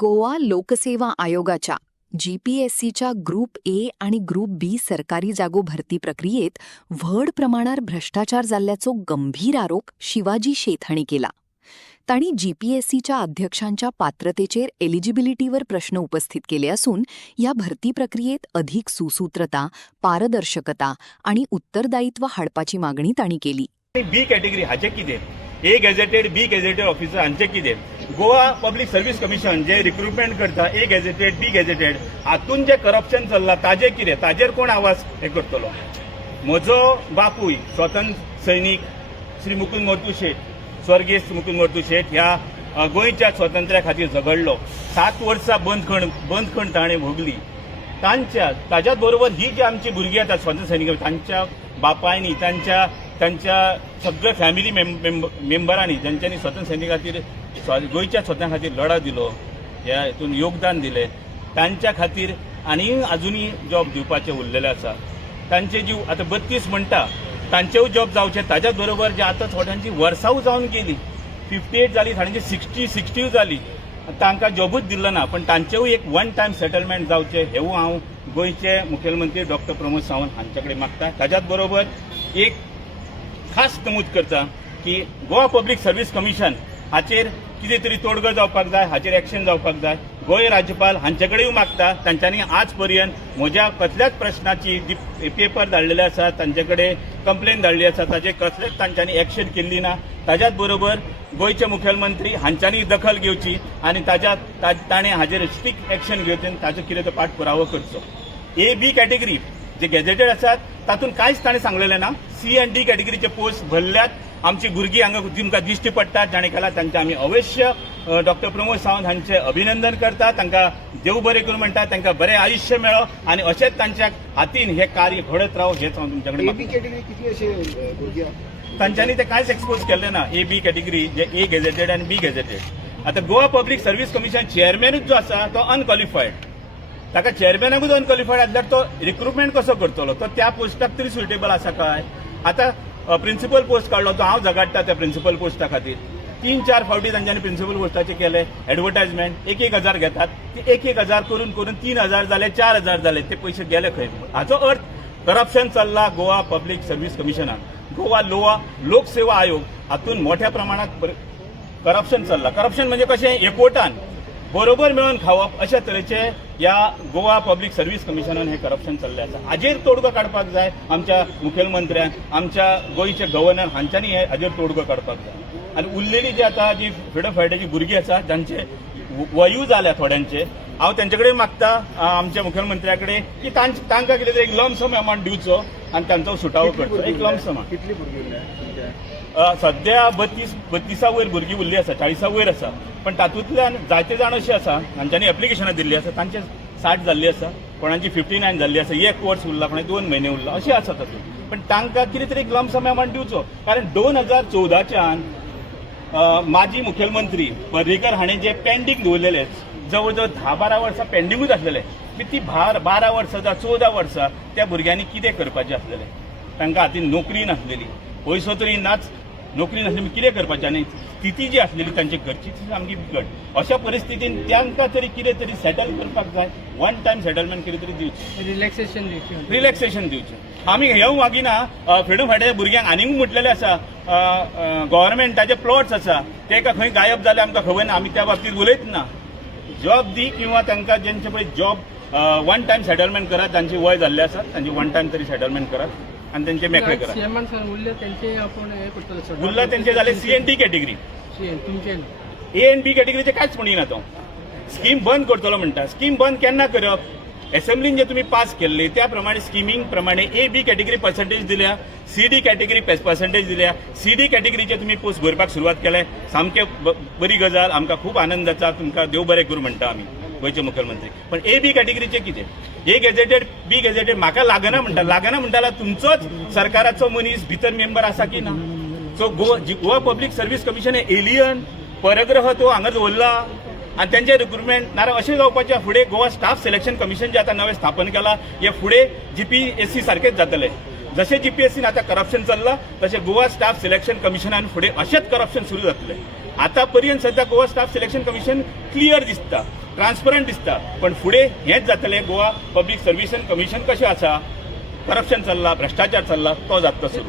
गोवा लोकसेवा आयोगाच्या GPSCच्या group A आणि ग्रुप बी सरकारी जागो भरती प्रक्रियेत व्हड प्रमाणार भ्रष्टाचार जाल्ल्याचो गंभीर आरोप शिवाजी शेठ हांणी केला. तांणी GPSCच्या अध्यक्षांच्या पात्रतेचेर एलिजिबिलिटीवर प्रश्न उपस्थित केले असून या भरती प्रक्रियेत अधिक सुसूत्रता, पारदर्शकता आणि उत्तरदायित्व हाडपाची मागणी तांणी केली. बी कॅटेगरी हाचे कितें, ए गॅझेटेड बी गॅझेटेड ऑफिसर हांचे कितें, गोवा पब्लीक सर्व्हिस कमिशन जे रिक्रुटमेंट करता ए गॅझेटेड बी गॅझेटेड हातून जे करप्शन चल्लां ताजें कितें, ताजेर कोण आवाज हे करतलो. म्हजो बापूय स्वतंत्र सैनीक श्री मुकुंद मोर्तू शेठ, स्वर्गीय मुकुंद मोर्तू शेठ ह्या गोंयच्या स्वातंत्र्या खातीर झगडलो. 7 वर्सां बंदखण ताणें भोगली. ताच्याच बरोबर ही जी आमची भुरगीं आतां स्वातंत्र्य सैनिक तांच्या बापायनी तांच्या सगळ्या फॅमिली मेंबरांनी ज्यांच्यांनी स्वातंत्र्य सैनिका खातीर गोंयच्या स्वातंत्र्या खातीर लढा दिलो, ह्या हितून योगदान दिलें, तांच्या खातीर आनी अजुनूय जॉब दिवपाचे उरलेले आसा. तांचे जीव आतां 32 म्हणटा तांचेय जॉब जावचे. ताच्याच बरोबर जे आतां थोड्यांची वर्सांव जावन गेली, 58 जाली, थोड्यांची 60 जाली, तांकां जॉबूच दिल्लो ना. पण तांचेय एक वन टायम सेटलमेंट जावचे हेवूय हांव गोंयचे मुखेलमंत्री डॉक्टर प्रमोद सावंत हांचे कडेन मागता. ताच्याच बरोबर एक खास नमूद करता की गोवा पब्लीक सर्व्हिस कमिशन हाचेर कितें तरी तोडगो जावपाक जाय, हाचेर एक्शन जावपाक जाय. गोंय राज्यपाल हांचे कडेन मागता. तांच्यांनी आज पर्यंत म्हज्या कसल्याच प्रश्नाची जी पेपर धाडलेले आसा, तांचे कडेन कंप्लेन धाडली आसा, ताचेर कसलेच तांच्यांनी एक्शन केल्ली ना. ताच्याच बरोबर गोंयचे मुखेलमंत्री हांच्यांनी दखल घेवची आनी ताणें हाचेर स्ट्रिक्ट एक्शन घेवचें, ताचो कितें तो पाठपुरावो करचो. ए बी कॅटेगरी जे गॅझेटेड आसात तातूंत कांयच ताणें सांगलेलें ना. सी आनी डी कॅटेगरीचे पोस्ट भरल्यात. आमची भुरगीं हांगा तुमकां दिश्टी पडटात, जाणें केला तांचे आमी अवश्य डॉक्टर प्रमोद सावंत हांचे अभिनंदन करता. तांकां देव बरें करूं म्हणटा, तांकां बरें आयुश्य मेळो आनी अशेंच तांच्या हातीन हे कार्य घडत रावो हेच हांव तुमचे कडेन मागतां. तांच्यांनी ते कांयच एक्सपोज केल्लें ना. ए बी कॅटेगरी जे ए गॅझेटेड आनी बी गॅझेटेड. आतां गोवा पब्लीक सर्व्हिस कमिशन चेअरमॅनूच जो आसा तो अनक्वॉलिफायड. ताका चेअरमॅनाकूच अनक्वॉलिफायड आसल्यार तो रिक्रुटमेंट कसो करतलो? तो त्या पोस्टाक तरी सुटेबल आसा काय? आतां प्रिन्सिपल पोस्ट काडलो तो हांव झगडटा त्या प्रिन्सिपल पोस्टा खातीर. 3-4 फावटी तांच्यांनी प्रिन्सिपल पोस्टाचे केले एडवर्टायजमेंट. 1,000 घेतात, ते 1,000 करून 3,000 जाले, 4,000 जाले, ते पयशे गेले खंय? हाचो अर्थ करप्शन चल्ला गोवा पब्लीक सर्व्हिस कमिशनान. गोवा लोकसेवा आयोग हातून मोठ्या प्रमाणात करप्शन चल्ला. करप्शन म्हणजे कशें, एकवटान बरोबर मेळून खावप अशा तरेचे या गोवा पब्लीक सर्व्हिस कमिशनान हे करप्शन चल्लें आसा. हाजेर तोडगो काडपाक जाय. आमच्या मुखेलमंत्र्यान, आमच्या गोंयचे गव्हर्नर हांच्यांनी हाजेर तोडगो काडपाक जाय. आनी उरलेली जी आतां जी फ्रिडम फायटराची भुरगीं आसा जांचे वयूय जाल्या थोड्यांचे, हांव तांचे कडेन मागता आमच्या मुखेलमंत्र्या कडेन की तांकां कितें तरी एक लंप सम अमावंट दिवचो आनी तांचो सुटावो करचो. एक लंप सम. कितली भुरगीं सध्या 32 वयर भुरगीं उरलीं आसा, 40 वयर आसा. पण तातूंतल्यान जायते जाण अशे आसा हांच्यांनी एप्लिकेशनां दिल्लीं आसा, तांचे 60 जाल्लीं आसा, कोणाची 59 जाल्लीं आसा, 1 वर्स उरला, कोणाक 2 म्हयने उरला, अशें आसा तातूंत. पण तांकां कितें तरी एक लंप सम अमावंट दिवचो. कारण 2014च्यान माजी मुखेलमंत्री पर्रीकर हाणें जे पेंडींग दवरलेले, जवळ जवळ 10-12 वर्सां पेंडींगूच आसलेले, ती 12 वर्सां 14 वर्सां त्या भुरग्यांनी कितें करपाचें आसलेलें? तांकां हातीन नोकरी नासलेली, पयसो तरी नाच, नोकरी नासली, कितें करपाचें? आनी स्थिती जी आसलेली तांची घरची सामकी बिकट. अशा परिस्थितीन तांकां तरी कितें तरी सेटल करपाक जाय. वन टायम सेटलमेंट कितें तरी दिवचें, रिलॅक्सेशन दिवचें. आमी हें मागिना. फ्रिडम फायटराच्या भुरग्यांक आनीक म्हटलेलें आसा, गव्हर्नमेंटाचे प्लॉट्स आसा तेका खंय गायब जाले आमकां खबर ना, आमी त्या बाबतींत उलयत ना. जॉब दी किंवा तांकां जेंचे पळय जॉब वन टायम सेटलमेंट करात, तांची वय जाल्ली आसा, तांची वन टायम तरी सेटलमेंट करात आनी तेंचे मेकळे करात. उरला तेंचे जाले C and D category. A and B कॅटेगरीचे कांयच म्हणिना तो. स्कीम बंद करतलो म्हणटा. स्कीम बंद केन्ना करप? असेंब्लीन जे तुम्ही पास केल्ले त्या प्रमाणे स्किमींग प्रमाणे ए बी कॅटेगरी पर्सेंटेज दिल्या, सी डी कॅटेगरी पर्सेंटेज दिल्या. सी डी कॅटेगरीचे तुम्ही पोस्ट भरपाक सुरवात केले, सामके बरी गजाल, आमकां खूब आनंद जाता. तुमकां देव बरें करूं म्हणटा आमी गोंयचे मुखेलमंत्री. पण ए बी कॅटेगरीचे कितें? ए गॅझेटेड बी गॅझेटेड म्हाका लागना म्हणटा तुमचोच सरकाराचो मनीस भितर मेंबर आसा की ना? So Goa public service commission हे एलियन परग्रह तो हांगा दवरला आनी तेंचे रिक्रुटमेंट नाल्यार अशें जावपाच्या फुडें गोवा स्टाफ सिलेक्शन कमिशन जे आतां नवें स्थापन केलां हे फुडें GPSC सारकेंच जातलें. जशें GPSCन आतां करप्शन चल्लां तशें गोवा स्टाफ सिलेक्शन कमिशनान फुडें अशेंच करप्शन सुरू जातलें. आतां पर्यंत सध्या Goa staff selection commission clear दिसता. ट्रान्सपरंट दिसता पण फुडें हेंच जातलें गोवा पब्लीक सर्व्हिस कमिशन कशें आसा करप्शन चल्ला भ्रश्टाचार चल्ला तो जाता तसो